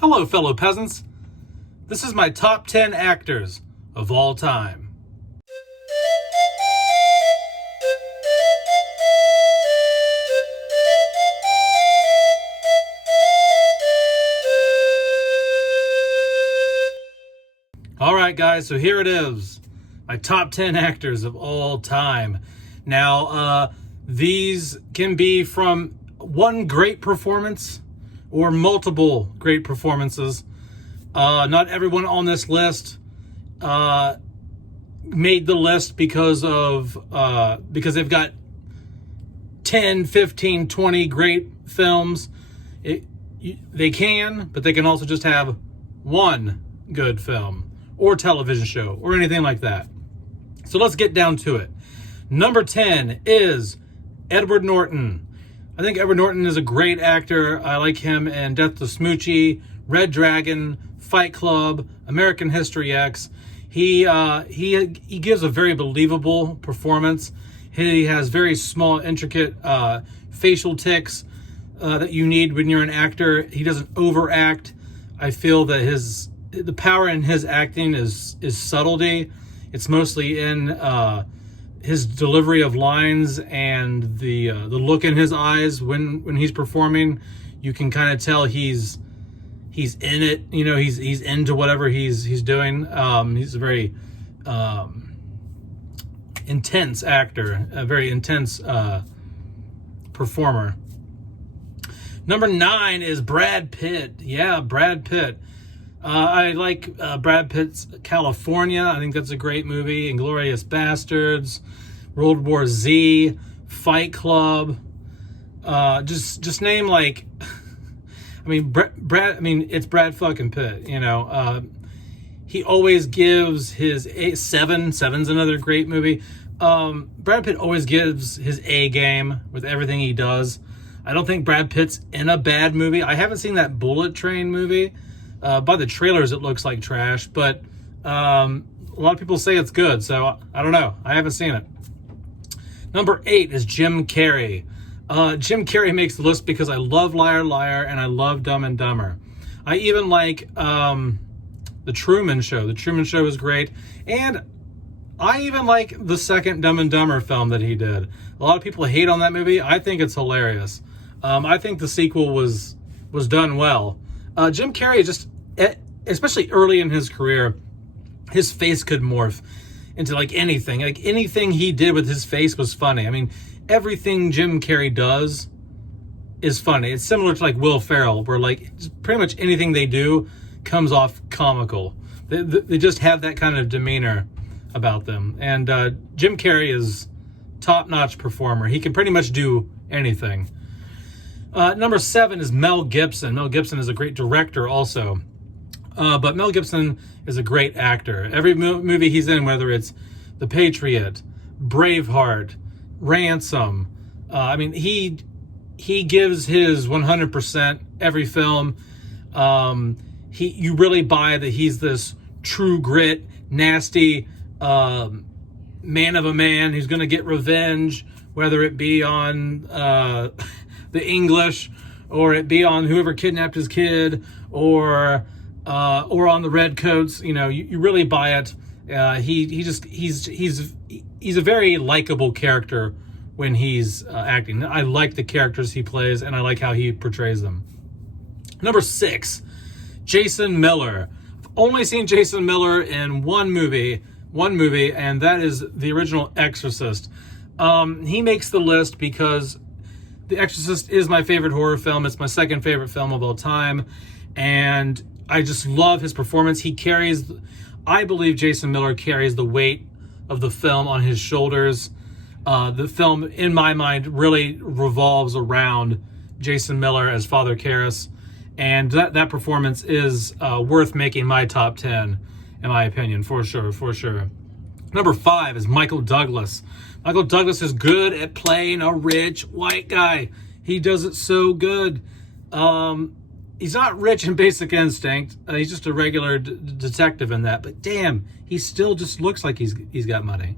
Hello, fellow peasants. This is my top 10 actors of all time. All right, guys, so here it is. My top 10 actors of all time. Now, these can be from one great performance or multiple great performances. Not everyone on this list made the list because they've got 10, 15, 20 great films. They can, but they can also just have one good film or television show or anything like that. So let's get down to it. Number 10 is Edward Norton. I think Edward Norton is a great actor. I like him in Death to Smoochy, Red Dragon, Fight Club, American History X. He gives a very believable performance. He has very small, intricate facial tics that you need when you're an actor. He doesn't overact. I feel that the power in his acting is subtlety. It's mostly in his delivery of lines and the look in his eyes when he's performing. You can kind of tell he's in it. You know, he's into whatever he's doing. He's a very intense actor, a very intense performer. Number 9 is Brad Pitt. Yeah, Brad Pitt. I like Brad Pitt's California. I think that's a great movie. Inglourious Bastards, World War Z, Fight Club. Just name like, I mean, it's Brad fucking Pitt. You know, he always gives his Seven's another great movie. Brad Pitt always gives his A game with everything he does. I don't think Brad Pitt's in a bad movie. I haven't seen that Bullet Train movie. By the trailers, it looks like trash, but a lot of people say it's good, so I don't know. I haven't seen it. Number 8 is Jim Carrey. Jim Carrey makes the list because I love Liar Liar and I love Dumb and Dumber. I even like The Truman Show. The Truman Show is great, and I even like the second Dumb and Dumber film that he did. A lot of people hate on that movie. I think it's hilarious. I think the sequel was done well. Jim Carrey, just especially early in his career, his face could morph into like anything. Like anything he did with his face was funny. I mean, everything Jim Carrey does is funny. It's similar to like Will Ferrell, where like pretty much anything they do comes off comical. They just have that kind of demeanor about them. And Jim Carrey is top-notch performer. He can pretty much do anything. Number 7 is Mel Gibson. Mel Gibson is a great director also. But Mel Gibson is a great actor. Every movie he's in, whether it's The Patriot, Braveheart, Ransom, I mean, he gives his 100% every film. You really buy that he's this true grit, nasty man of a man who's going to get revenge, whether it be on the English, or it be on whoever kidnapped his kid, or on the Redcoats. You know, you really buy it. He's a very likable character when he's acting. I like the characters he plays, and I like how he portrays them. Number 6, Jason Miller. I've only seen Jason Miller in one movie, and that is the original Exorcist. He makes the list because The Exorcist is my favorite horror film. It's my second favorite film of all time. And I just love his performance. I believe Jason Miller carries the weight of the film on his shoulders. The film, in my mind, really revolves around Jason Miller as Father Karras. And that performance is worth making my top 10, in my opinion, for sure. Number 5 is Michael Douglas. Michael Douglas is good at playing a rich white guy. He does it so good. He's not rich in Basic Instinct. He's just a regular detective in that. But damn, he still just looks like he's got money.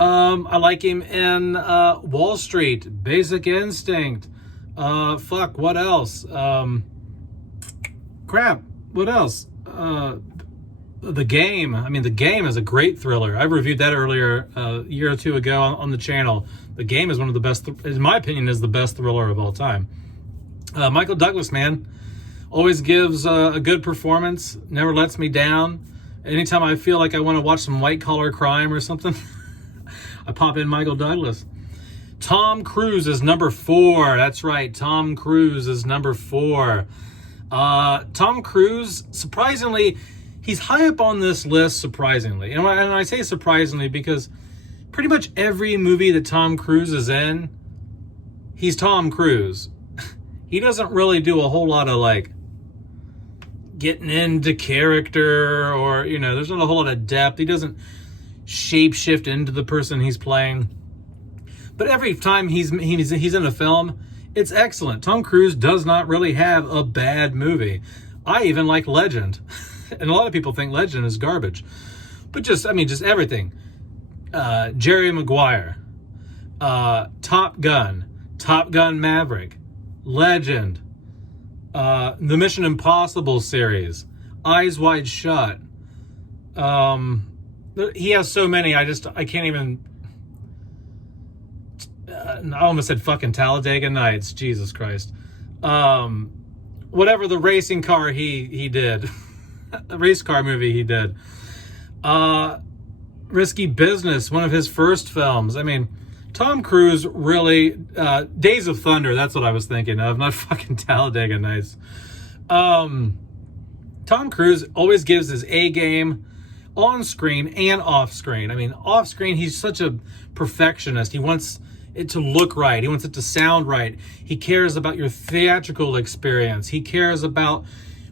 I like him in Wall Street, Basic Instinct. What else? Crap. What else? The Game. I mean, The Game is a great thriller. I reviewed that earlier, a year or two ago on the channel. The Game is one of the best, in my opinion, is the best thriller of all time. Michael Douglas, man, always gives a good performance, never lets me down. Anytime I feel like I want to watch some white-collar crime or something, I pop in Michael Douglas. Tom Cruise is number 4. That's right, Tom Cruise is number 4. Tom Cruise, surprisingly, he's high up on this list, surprisingly. And I say surprisingly because pretty much every movie that Tom Cruise is in, he's Tom Cruise. He doesn't really do a whole lot of, like, getting into character or, you know, there's not a whole lot of depth. He doesn't shapeshift into the person he's playing. But every time he's in a film, it's excellent. Tom Cruise does not really have a bad movie. I even like Legend. And a lot of people think Legend is garbage. But just everything. Jerry Maguire. Top Gun. Top Gun Maverick. Legend. The Mission Impossible series. Eyes Wide Shut. He has so many, I can't even... I almost said fucking Talladega Nights. Jesus Christ. Whatever the racing car he did. The race car movie he did. Risky Business, one of his first films. I mean, Tom Cruise really... Days of Thunder, that's what I was thinking of, not fucking Talladega Nights. Tom Cruise always gives his A game on screen and off screen. I mean, off screen, he's such a perfectionist. He wants it to look right. He wants it to sound right. He cares about your theatrical experience. He cares about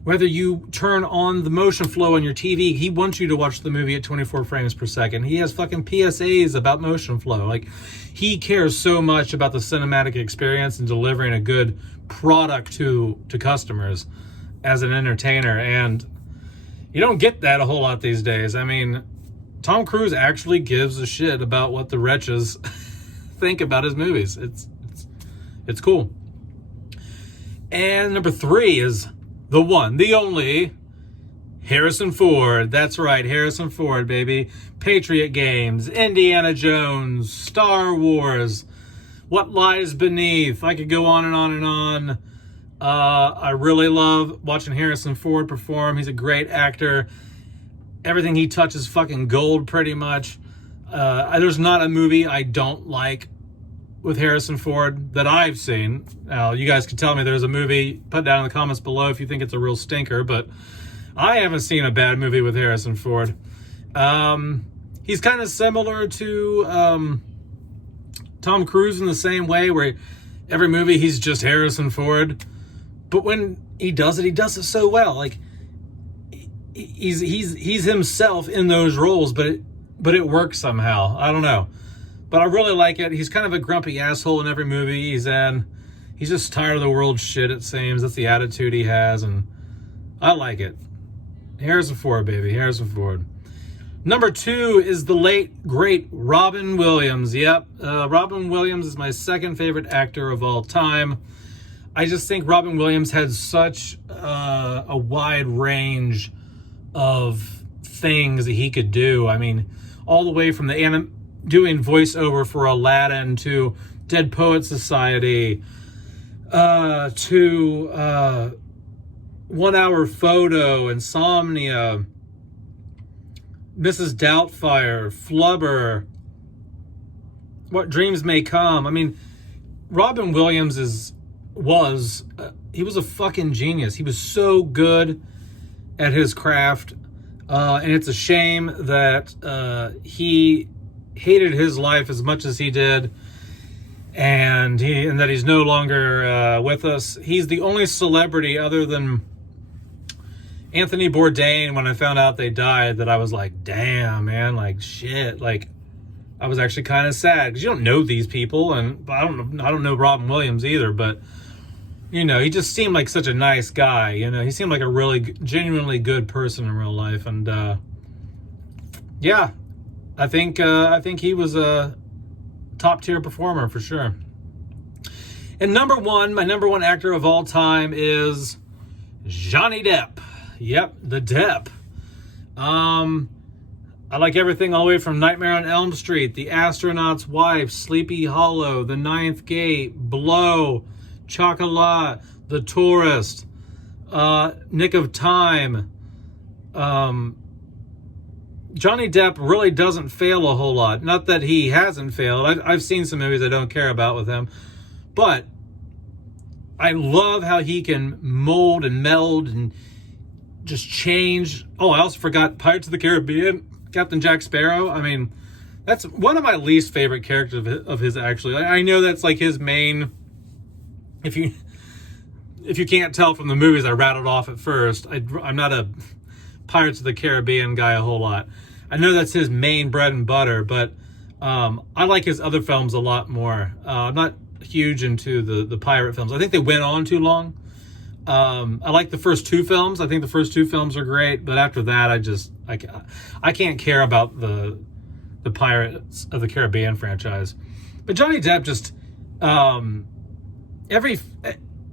whether you turn on the motion flow on your TV. He wants you to watch the movie at 24 frames per second. He has fucking PSAs about motion flow. Like, he cares so much about the cinematic experience and delivering a good product to customers as an entertainer. And you don't get that a whole lot these days. I mean, Tom Cruise actually gives a shit about what the wretches think about his movies. It's cool. And number 3 is the one, the only, Harrison Ford. That's right, Harrison Ford, baby. Patriot Games, Indiana Jones, Star Wars, What Lies Beneath. I could go on and on and on. I really love watching Harrison Ford perform. He's a great actor. Everything he touches fucking gold, pretty much. There's not a movie I don't like with Harrison Ford that I've seen. Now, you guys can tell me there's a movie. Put down in the comments below if you think it's a real stinker, but I haven't seen a bad movie with Harrison Ford. He's kind of similar to Tom Cruise in the same way, where every movie he's just Harrison Ford. But when he does it so well. Like, he's himself in those roles, but it works somehow. I don't know. But I really like it. He's kind of a grumpy asshole in every movie he's in. He's just tired of the world's shit, it seems. That's the attitude he has, and I like it. Harrison Ford, baby. Harrison Ford. Number 2 is the late, great Robin Williams. Yep, Robin Williams is my second favorite actor of all time. I just think Robin Williams had such a wide range of things that he could do. I mean, all the way from doing voiceover for Aladdin to Dead Poet Society to 1 Hour Photo, Insomnia, Mrs. Doubtfire, Flubber, What Dreams May Come. I mean, Robin Williams he was a fucking genius. He was so good at his craft, and it's a shame that he hated his life as much as he did, and that he's no longer with us. He's the only celebrity other than Anthony Bourdain, when I found out they died, that I was like, damn, man, like, shit. Like, I was actually kind of sad, because you don't know these people, and I don't know Robin Williams either, but, you know, he just seemed like such a nice guy. You know, he seemed like a really genuinely good person in real life, and yeah, I think he was a top tier performer for sure. And my number one actor of all time is Johnny Depp. Yep, the Depp. I like everything all the way from Nightmare on Elm Street, The Astronaut's Wife, Sleepy Hollow, The Ninth Gate, Blow, Chocolat, The Tourist, Nick of Time. Johnny Depp really doesn't fail a whole lot. Not that he hasn't failed. I've seen some movies I don't care about with him. But I love how he can mold and meld and just change. Oh, I also forgot Pirates of the Caribbean, Captain Jack Sparrow. I mean, that's one of my least favorite characters of his, actually. I know that's like his main... If you can't tell from the movies I rattled off at first, I'm not a Pirates of the Caribbean guy a whole lot. I know that's his main bread and butter, but I like his other films a lot more. I'm not huge into the pirate films. I think they went on too long. I like the first two films. I think the first two films are great, but after that, I can't care about the Pirates of the Caribbean franchise. But Johnny Depp just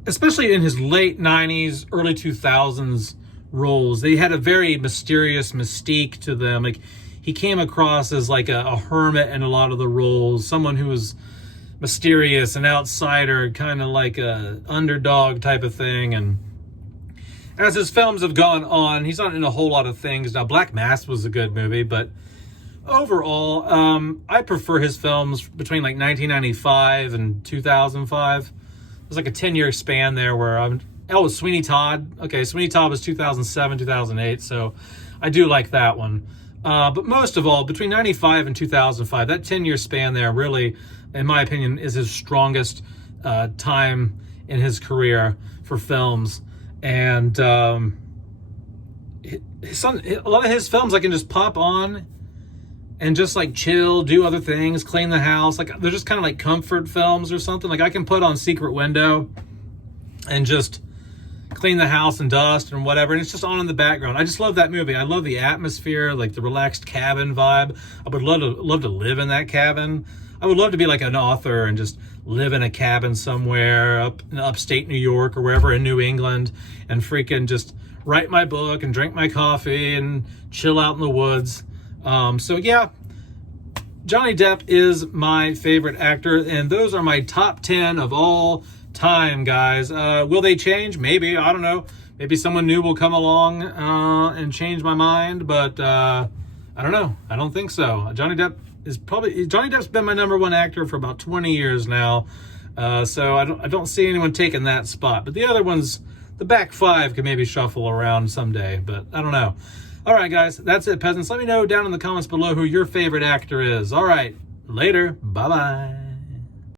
especially in his late 90s, early 2000s roles, they had a very mysterious mystique to them. Like, he came across as like a hermit in a lot of the roles, someone who was mysterious, an outsider, kind of like a underdog type of thing. And as his films have gone on, he's not in a whole lot of things. Now, Black Mass was a good movie, but overall, I prefer his films between like 1995 and 2005. There's like a 10-year span there where Sweeney Todd. Okay, Sweeney Todd was 2007, 2008, so I do like that one. But most of all, between 95 and 2005, that 10-year span there really, in my opinion, is his strongest time in his career for films. And a lot of his films I can just pop on and just like chill, do other things, clean the house. Like, they're just kind of like comfort films or something. Like, I can put on Secret Window and just clean the house and dust and whatever, and it's just on in the background. I just love that movie. I love the atmosphere, like the relaxed cabin vibe. I would love to live in that cabin. I would love to be like an author and just live in a cabin somewhere up in upstate New York or wherever in New England and freaking just write my book and drink my coffee and chill out in the woods. So yeah, Johnny Depp is my favorite actor, and those are my top 10 of all time, guys. Will they change? Maybe. I don't know. Maybe someone new will come along and change my mind, but I don't know. I don't think so. Johnny Depp's been my number one actor for about 20 years now, so I don't see anyone taking that spot. But the other ones, the back five, could maybe shuffle around someday, but I don't know. All right, guys, that's it, peasants. Let me know down in the comments below who your favorite actor is. All right, later. Bye-bye.